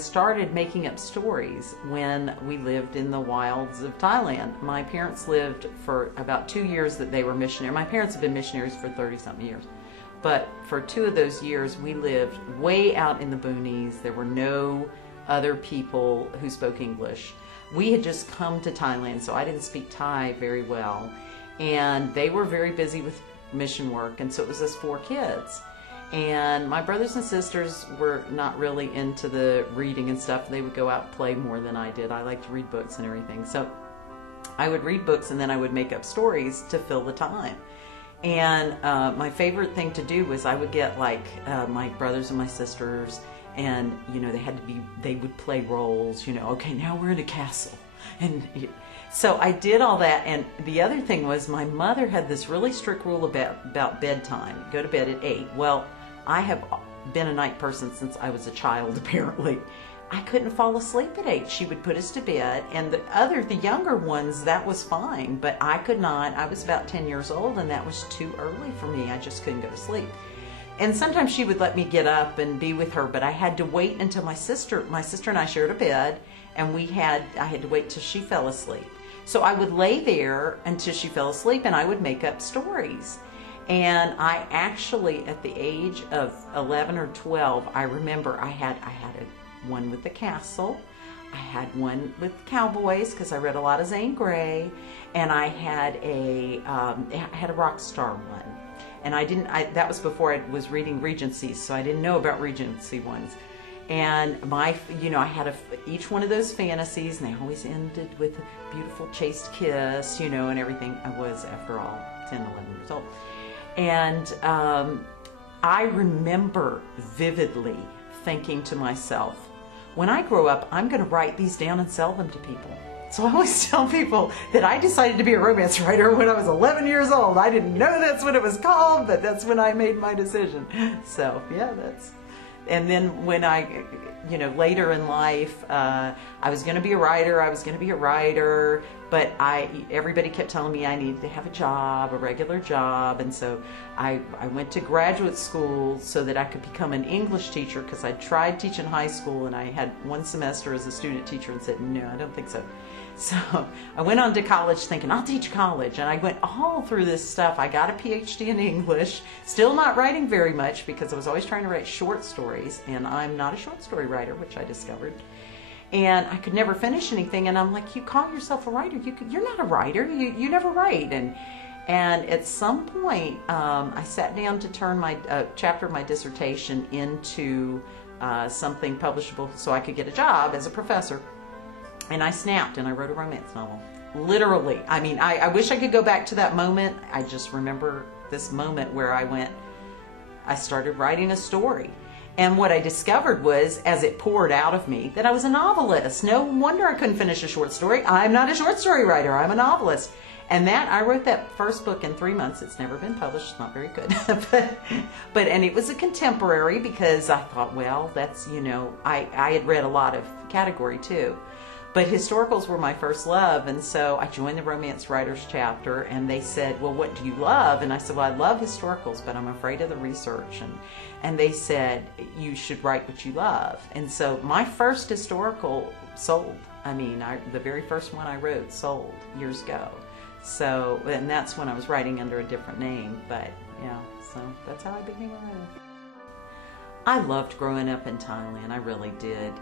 started making up stories when we lived in the wilds of Thailand. My parents lived for about 2 years that they were missionaries. My parents have been missionaries for 30-something years. But for 2 of those years, we lived way out in the boonies. There were no other people who spoke English. We had just come to Thailand, so I didn't speak Thai very well. And they were very busy with mission work, and so it was us 4 kids. And my brothers and sisters were not really into the reading and stuff. They would go out and play more than I did. I liked to read books and everything. So I would read books and then I would make up stories to fill the time. And my favorite thing to do was I would get like my brothers and my sisters, and you know, they would play roles, you know, okay, now we're in a castle. And so I did all that. And the other thing was my mother had this really strict rule about bedtime. Go to bed at 8. Well, I have been a night person since I was a child, apparently. I couldn't fall asleep at 8. She would put us to bed, and the younger ones, that was fine, but I could not. I was about 10 years old, and that was too early for me. I just couldn't go to sleep. And sometimes she would let me get up and be with her, but I had to wait until my sister and I shared a bed, and I had to wait till she fell asleep. So I would lay there until she fell asleep, and I would make up stories. And I actually, at the age of 11 or 12, I remember I had one with the castle, I had one with cowboys because I read a lot of Zane Grey, and I had a rock star one. And that was before I was reading Regency, so I didn't know about Regency ones. And I had each one of those fantasies, and they always ended with a beautiful chaste kiss, you know, and everything. I was, after all, 10, 11 years old. And I remember vividly thinking to myself, when I grow up, I'm going to write these down and sell them to people. So I always tell people that I decided to be a romance writer when I was 11 years old. I didn't know that's what it was called, but that's when I made my decision. So yeah, and then when later in life, I was going to be a writer, but everybody kept telling me I needed to have a regular job, and so I went to graduate school so that I could become an English teacher, because I tried teaching high school, and I had one semester as a student teacher and said, no, I don't think so. So I went on to college thinking, I'll teach college, and I went all through this stuff. I got a PhD in English, still not writing very much because I was always trying to write short stories, and I'm not a short story writer, which I discovered. And I could never finish anything, and I'm like, you call yourself a writer? You're not a writer. You never write. And at some point, I sat down to turn my chapter of my dissertation into something publishable so I could get a job as a professor. And I snapped, and I wrote a romance novel. Literally. I mean, I wish I could go back to that moment. I just remember this moment where I started writing a story. And what I discovered was, as it poured out of me, that I was a novelist. No wonder I couldn't finish a short story. I'm not a short story writer. I'm a novelist. And I wrote that first book in 3 months. It's never been published. It's not very good. And it was a contemporary, because I thought, well, that's, I had read a lot of category too. But historicals were my first love, and so I joined the romance writers chapter, and they said, well, what do you love? And I said, well, I love historicals, but I'm afraid of the research. And they said, you should write what you love. And so my first historical sold. I mean, the very first one I wrote sold years ago. So, and that's when I was writing under a different name, but yeah, so that's how I became a writer. I loved growing up in Thailand, I really did.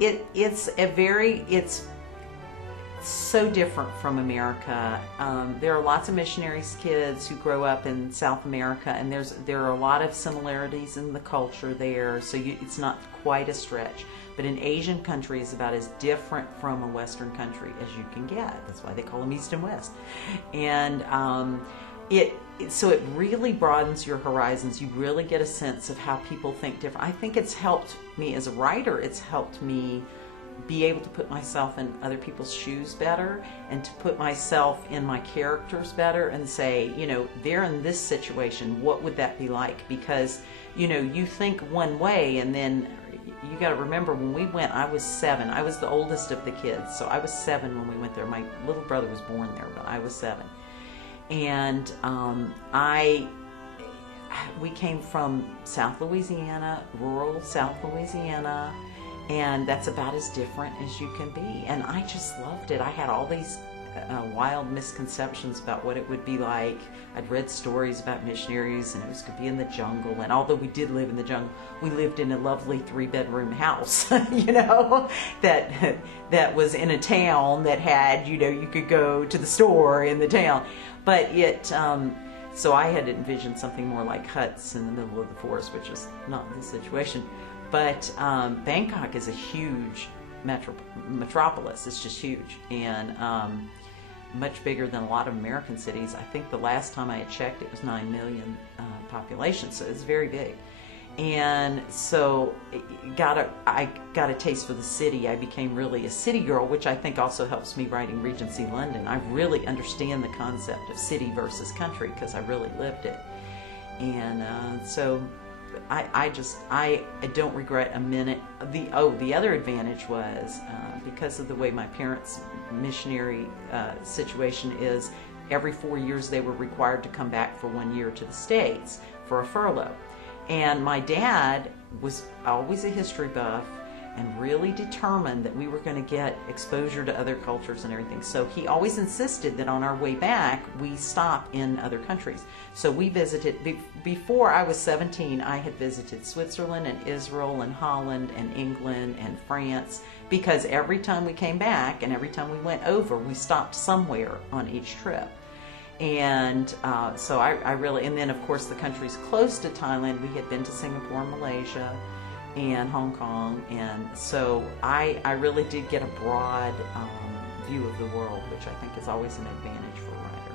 It's so different from America. There are lots of missionaries' kids who grow up in South America, and there are a lot of similarities in the culture there, so it's not quite a stretch. But an Asian country is about as different from a Western country as you can get. That's why they call them East and West. And so it really broadens your horizons. You really get a sense of how people think different. I think it's helped me as a writer. It's helped me be able to put myself in other people's shoes better, and to put myself in my characters better and say, they're in this situation, what would that be like? Because, you think one way, and then you got to remember, when we went, I was 7. I was the oldest of the kids, so I was 7 when we went there. My little brother was born there, but I was 7. And we came from South Louisiana, rural South Louisiana, and that's about as different as you can be. And I just loved it. I had all these wild misconceptions about what it would be like. I'd read stories about missionaries, and it was could be in the jungle. And although we did live in the jungle, we lived in a lovely 3-bedroom house, you know, that was in a town that had, you know, you could go to the store in the town. But it, so I had envisioned something more like huts in the middle of the forest, which is not the situation. But Bangkok is a huge metropolis. It's just huge, and much bigger than a lot of American cities. I think the last time I had checked, it was 9 million population, so it's very big. And so I got a taste for the city. I became really a city girl, which I think also helps me writing Regency London. I really understand the concept of city versus country because I really lived it. And so I don't regret a minute. The other advantage was because of the way my parents' missionary situation is, every 4 years they were required to come back for 1 year to the States for a furlough. And my dad was always a history buff and really determined that we were going to get exposure to other cultures and everything. So he always insisted that on our way back, we stop in other countries. So we visited, before I was 17, I had visited Switzerland and Israel and Holland and England and France, because every time we came back and every time we went over, we stopped somewhere on each trip. And so I really, and then of course the countries close to Thailand, we had been to Singapore and Malaysia and Hong Kong, and so I really did get a broad view of the world, which I think is always an advantage for a writer.